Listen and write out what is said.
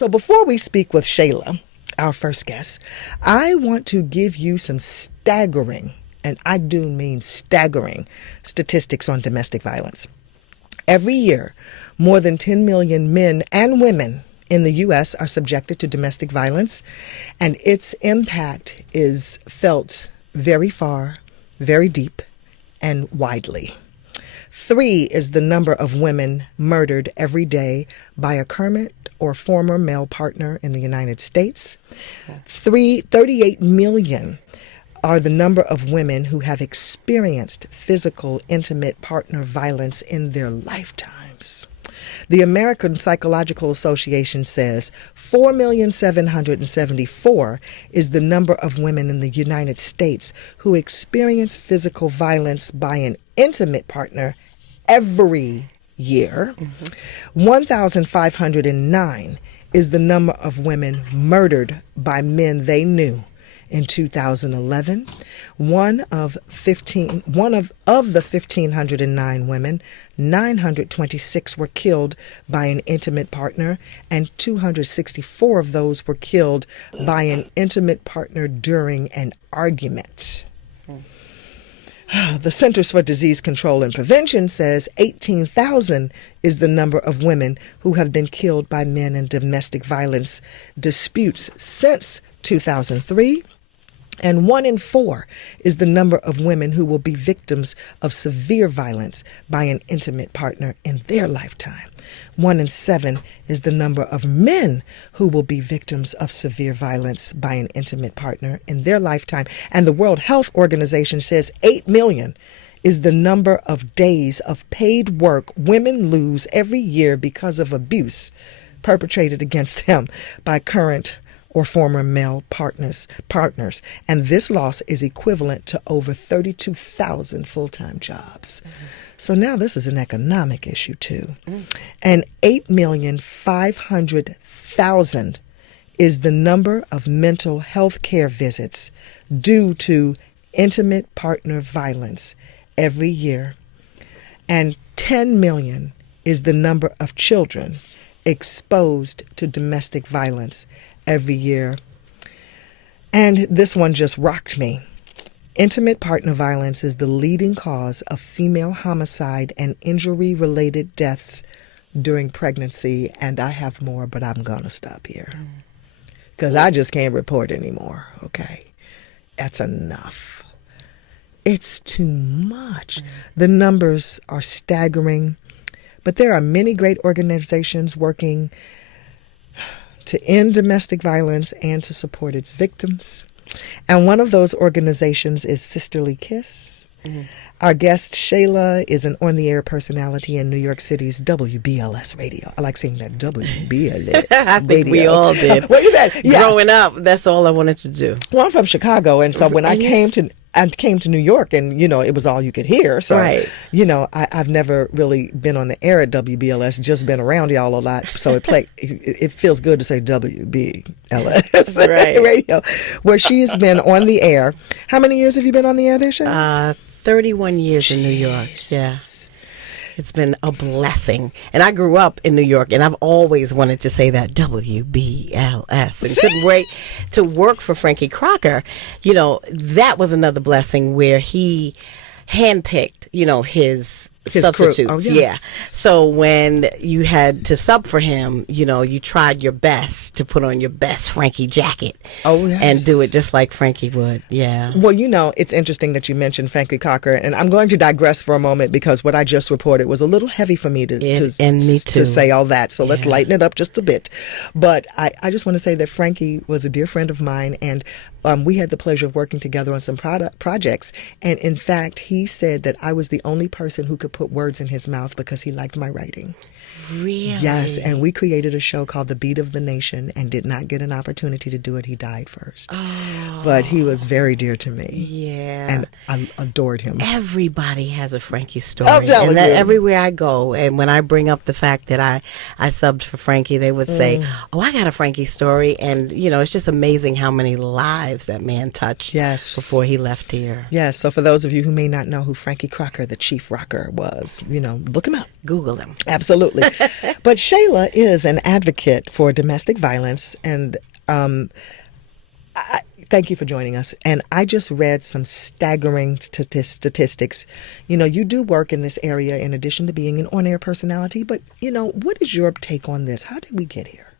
So before we speak with Shaila, our first guest, I want to give you some staggering, and I do mean staggering, statistics on domestic violence. Every year, more than 10 million men and women in the U.S. are subjected to domestic violence, and its impact is felt very far, very deep, and widely. 3 is the number of women murdered every day by a current or former male partner in the United States. 38 million are the number of women who have experienced physical, intimate partner violence in their lifetimes. The American Psychological Association says 4,774,000 is the number of women in the United States who experience physical violence by an intimate partner every year. 1,509 is the number of women murdered by men they knew in 2011. One of the 1,509 women, 926 were killed by an intimate partner, and 264 of those were killed by an intimate partner during an argument. The Centers for Disease Control and Prevention says 18,000 is the number of women who have been killed by men in domestic violence disputes since 2003. And 1 in 4 is the number of women who will be victims of severe violence by an intimate partner in their lifetime. 1 in 7 is the number of men who will be victims of severe violence by an intimate partner in their lifetime. And the World Health Organization says 8 million is the number of days of paid work women lose every year because of abuse perpetrated against them by current or former male partners, and this loss is equivalent to over 32,000 full-time jobs. So now this is an economic issue too. And 8,500,000 is the number of mental health care visits due to intimate partner violence every year. And 10 million is the number of children exposed to domestic violence every year. And this one just rocked me. Intimate partner violence is the leading cause of female homicide and injury-related deaths during pregnancy. And I have more, but I'm going to stop here because I just can't report anymore. Okay. That's enough. It's too much. The numbers are staggering, but there are many great organizations working to end domestic violence and to support its victims. And one of those organizations is Sisterly Kiss. Our guest, Shaila, is an on-the-air personality in New York City's WBLS radio. I like saying that, WBLS I think radio. we all did. What is that? Yes. Growing up, that's all I wanted to do. Well, I'm from Chicago, and so when I came to New York, and it was all you could hear. So, I've never really been on the air at WBLS, just been around y'all a lot. So it feels good to say WBLS radio, where she has been on the air. How many years have you been on the air there, Shaila? 31 years in New York. Yeah. It's been a blessing. And I grew up in New York, and I've always wanted to say that, WBLS. And couldn't wait to work for Frankie Crocker. That was another blessing where he handpicked, his substitutes. Crew. Oh, yes. Yeah. So when you had to sub for him, you tried your best to put on your best Frankie jacket. Oh, yes. And do it just like Frankie would. Yeah. Well, it's interesting that you mentioned Frankie Crocker, and I'm going to digress for a moment because what I just reported was a little heavy for me to say all that. So let's lighten it up just a bit. But I just want to say that Frankie was a dear friend of mine, and we had the pleasure of working together on some projects. And in fact, he said that I was the only person who could put words in his mouth because he liked my writing. Really? Yes, and we created a show called The Beat of the Nation and did not get an opportunity to do it. He died first. Oh. But he was very dear to me. Yeah. And I adored him. Everybody has a Frankie story. I'm telling you. Everywhere I go, and when I bring up the fact that I subbed for Frankie, they would say, oh, I got a Frankie story. And, it's just amazing how many lives that man touched before he left here. Yes, so for those of you who may not know who Frankie Crocker, the chief rocker, was, look him up. Google them. Absolutely. But Shaila is an advocate for domestic violence, and thank you for joining us. And I just read some staggering statistics. You do work in this area in addition to being an on-air personality, but, what is your take on this? How did we get here?